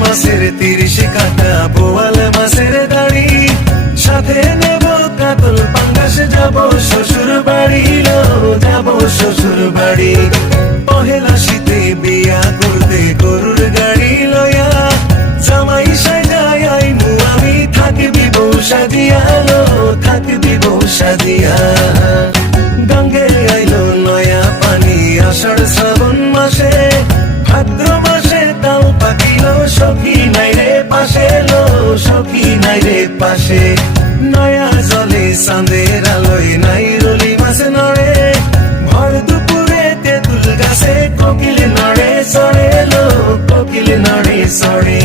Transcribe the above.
মাসের 30 কাটা বোয়াল মাসের দাড়ি, সাথে নেব কাতল পাঙ্গাস, যাব শ্বশুর বাড়ি, যাব শ্বশুর বাড়ি। পহেলা শীতে বিয়া করতে গরুর গাড়ি লয়া, জামাই সাজায় আইমু আমি, থাকবি বউ সাজিয়া, থাকবি বউ সাজিয়া। গঙ্গে আইলো নয়া পানি আষাঢ় শ্রাবণ মাসে, ভাদ্র মাসে তাও পাকিল, সখী নাই রে পাশে, সখী নাই রে পাশে। নয়া জলে চাঁদের আলোয় নাই রলি মাছ নড়ে, ভর দুপুরে তেঁতুল গাছে কোকিল নড়ে চড়ে, কোকিল নড়ে চড়ে।